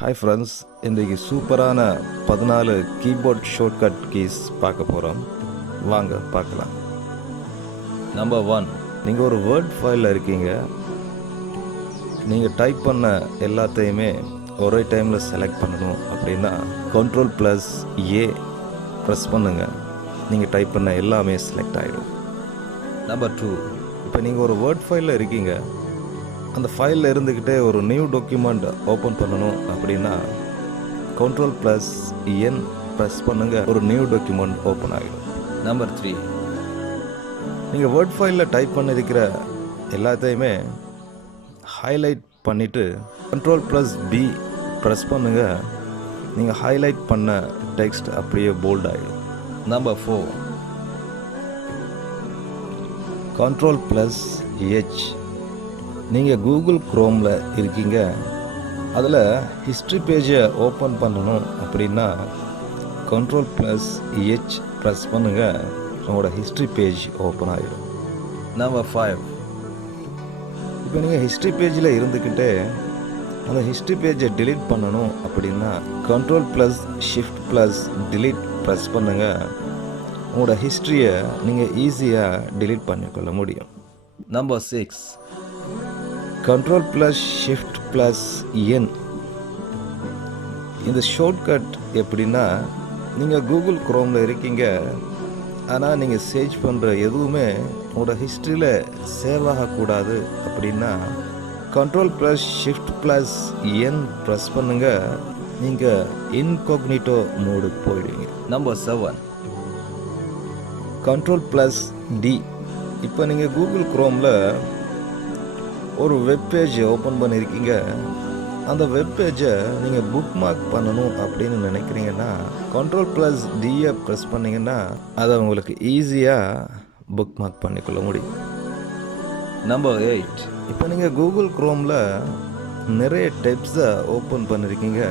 Hi friends, இன்றைக்கு சூப்பரான 14 keyboard shortcut keys பார்க்க போகிறோம். வாங்க பார்க்கலாம். நம்பர் 1, நீங்கள் ஒரு வேர்ட் ஃபைலில் இருக்கீங்க. நீங்கள் டைப் பண்ண எல்லாத்தையுமே ஒரே டைமில் செலக்ட் பண்ணணும் அப்படின்னா Ctrl+A ப்ரெஸ் பண்ணுங்கள். நீங்கள் டைப் பண்ண எல்லாமே செலக்ட் ஆகிடும். நம்பர் 2, இப்போ நீங்கள் ஒரு வேர்ட் ஃபைலில் இருக்கீங்க. அந்த ஃபைலில் இருந்துக்கிட்டே ஒரு நியூ டாக்குமெண்ட் ஓப்பன் பண்ணணும் அப்படின்னா Ctrl+N ப்ரெஸ் பண்ணுங்கள். ஒரு நியூ டாக்குமெண்ட் ஓப்பன் ஆகிடும். நம்பர் 3, நீங்கள் வேர்ட் ஃபைலில் டைப் பண்ணியிருக்கிற எல்லாத்தையுமே ஹைலைட் பண்ணிவிட்டு Ctrl+B ப்ரெஸ் பண்ணுங்கள். நீங்கள் ஹைலைட் பண்ண டெக்ஸ்ட் அப்படியே போல்ட் ஆகிடும். Number 4, Ctrl+H. நீங்கள் கூகுள் குரோமில் இருக்கீங்க. அதில் ஹிஸ்ட்ரி பேஜை ஓப்பன் பண்ணணும் அப்படின்னா Ctrl+H ப்ரெஸ் பண்ணுங்கள். உங்களோட ஹிஸ்ட்ரி பேஜ் ஓப்பன் ஆகிடும். நம்பர் 5, இப்போ நீங்கள் ஹிஸ்ட்ரி பேஜில் இருந்துக்கிட்டே அந்த ஹிஸ்ட்ரி பேஜை delete பண்ணணும் அப்படின்னா Ctrl+Shift+Delete ப்ரெஸ் பண்ணுங்கள். உங்களோட ஹிஸ்ட்ரியை நீங்கள் ஈஸியாக delete பண்ணிக்கொள்ள முடியும். Number 6, Ctrl+Shift+N. இந்த ஷார்ட்கட் எப்படின்னா, நீங்கள் கூகுள் குரோமில் இருக்கீங்க, ஆனால் நீங்கள் சர்ச் பண்ணுற எதுவுமே உங்களோட ஹிஸ்ட்ரியில் சேவ் ஆகக்கூடாது அப்படின்னா Ctrl+Shift+N ப்ரெஸ் பண்ணுங்கள். நீங்கள் incognito மோடுக்கு போயிடுவீங்க. Number 7, Ctrl+D. இப்போ நீங்கள் கூகுள் குரோமில் ஒரு வெப்பேஜ் ஓப்பன் பண்ணியிருக்கீங்க. அந்த வெப்பேஜை நீங்கள் புக்மார்க் பண்ணணும் அப்படின்னு நினைக்கிறீங்கன்னா Ctrl+D ப்ரெஸ் பண்ணிங்கன்னா அதை உங்களுக்கு ஈஸியாக புக்மார்க் பண்ணிக்கொள்ள முடியும். நம்பர் 8, இப்போ நீங்கள் கூகுள் குரோமில் நிறைய டெப்ஸை ஓப்பன் பண்ணியிருக்கீங்க.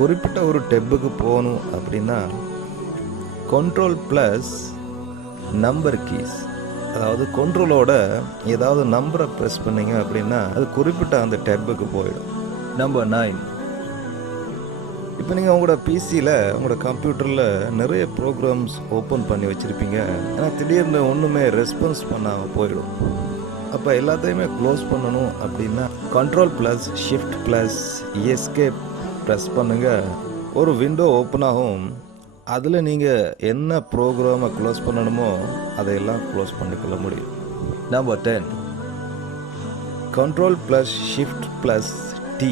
குறிப்பிட்ட ஒரு டெப்புக்கு போகணும் அப்படின்னா Ctrl+நம்பர் கீஸ், அதாவது கண்ட்ரோலோட ஏதாவது நம்பரை ப்ரெஸ் பண்ணிங்க அப்படின்னா அது குறிப்பிட்ட அந்த டேப்புக்கு போயிடும். நம்பர் 9, இப்போ நீங்கள் உங்களோட பிசியில் உங்களோட கம்ப்யூட்டரில் நிறைய ப்ரோக்ராம்ஸ் ஓப்பன் பண்ணி வச்சுருப்பீங்க. ஆனால் திடீர்னு ஒன்றுமே ரெஸ்பான்ஸ் பண்ணாமல் போயிடும். அப்போ எல்லாத்தையுமே க்ளோஸ் பண்ணணும் அப்படின்னா Ctrl+Shift+Escape ப்ரெஸ் பண்ணுங்கள். ஒரு விண்டோ ஓப்பன் ஆகும். அதில் நீங்கள் என்ன ப்ரோக்ராமை க்ளோஸ் பண்ணணுமோ அதையெல்லாம் க்ளோஸ் பண்ணிக்கொள்ள முடியும். Number 10, Ctrl+Shift+T.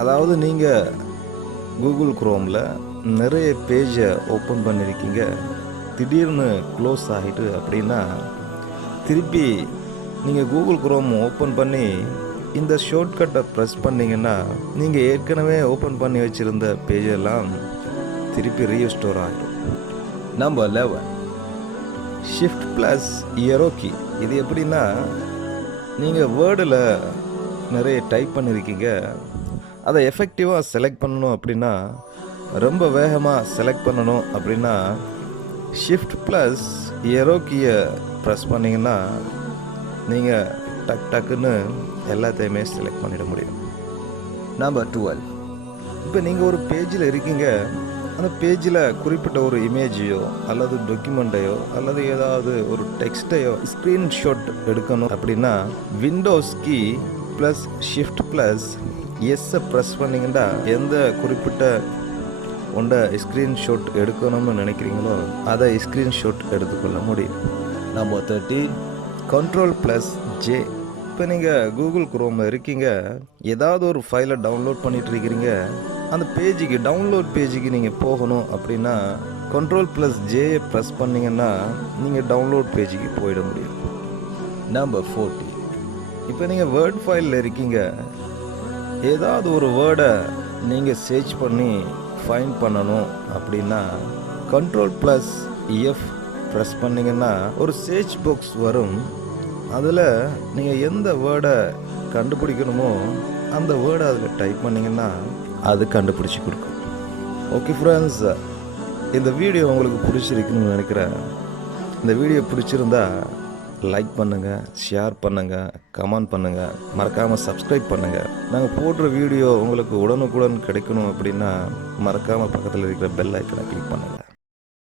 அதாவது நீங்கள் கூகுள் குரோமில் நிறைய பேஜை ஓப்பன் பண்ணியிருக்கீங்க. திடீர்னு க்ளோஸ் ஆகிட்டு அப்படின்னா திருப்பி நீங்கள் கூகுள் குரோம் ஓப்பன் பண்ணி இந்த ஷார்ட்கட்டை ப்ரெஸ் பண்ணிங்கன்னா நீங்கள் ஏற்கனவே ஓப்பன் பண்ணி வச்சுருந்த பேஜெல்லாம் திருப்பி ரீஸ்டோர் ஆகிடும். Number 11, Shift+Arrow key. இது எப்படின்னா, நீங்கள் வேர்டில் நிறைய டைப் பண்ணியிருக்கீங்க. அதை எஃபெக்டிவாக செலக்ட் பண்ணணும் அப்படின்னா, ரொம்ப வேகமாக செலக்ட் பண்ணணும் அப்படின்னா Shift+Arrow கீயை ப்ரெஸ் பண்ணிங்கன்னா நீங்கள் டக்குன்னு எல்லாத்தையுமே செலக்ட் பண்ணிட முடியும். நம்பர் 12, இப்போ நீங்கள் ஒரு பேஜில் இருக்கீங்க. அந்த பேஜில் குறிப்பிட்ட ஒரு இமேஜையோ அல்லது டாக்குமெண்ட்டையோ அல்லது ஏதாவது ஒரு டெக்ஸ்ட்டையோ ஸ்க்ரீன்ஷாட் எடுக்கணும் அப்படின்னா விண்டோஸ் கீ +Shift+S ப்ரெஸ் பண்ணிங்கன்னா எந்த குறிப்பிட்ட ஒன்றை ஸ்க்ரீன்ஷாட் எடுக்கணும்னு நினைக்கிறீங்களோ அதை ஸ்க்ரீன்ஷாட் எடுத்துக்கொள்ள முடியும். Number 13, Ctrl+J. இப்போ நீங்கள் கூகுள் குரோமில் இருக்கீங்க. ஏதாவது ஒரு ஃபைலை டவுன்லோட் பண்ணிட்டு இருக்கிறீங்க. அந்த பேஜுக்கு டவுன்லோட் பேஜுக்கு நீங்கள் போகணும் அப்படின்னா Ctrl+J ப்ரெஸ் பண்ணிங்கன்னா நீங்கள் டவுன்லோட் பேஜுக்கு போயிட முடியும். நம்பர் 40, இப்போ நீங்கள் வேர்ட் ஃபைலில் இருக்கீங்க. ஏதாவது ஒரு வேர்டை நீங்கள் சர்ச் பண்ணி ஃபைண்ட் பண்ணணும் அப்படின்னா Ctrl+F ப்ரெஸ் பண்ணிங்கன்னா ஒரு சர்ச் பாக்ஸ் வரும். அதில் நீங்கள் எந்த வேர்டை கண்டுபிடிக்கணுமோ அந்த வேர்டை அதில் டைப் பண்ணிங்கன்னா அது கண்டுபிடிச்சி கொடுக்கும். ஓகே ஃப்ரெண்ட்ஸ், இந்த வீடியோ உங்களுக்கு பிடிச்சிருக்குன்னு நினைக்கிறேன். இந்த வீடியோ பிடிச்சிருந்தா லைக் பண்ணுங்கள், ஷேர் பண்ணுங்கள், கமெண்ட் பண்ணுங்கள், மறக்காமல் சப்ஸ்கிரைப் பண்ணுங்கள். நாங்கள் போடுற வீடியோ உங்களுக்கு உடனுக்குடன் கிடைக்கணும் அப்படின்னா மறக்காமல் பக்கத்தில் இருக்கிற பெல் ஐக்கனை கிளிக் பண்ணுங்கள்.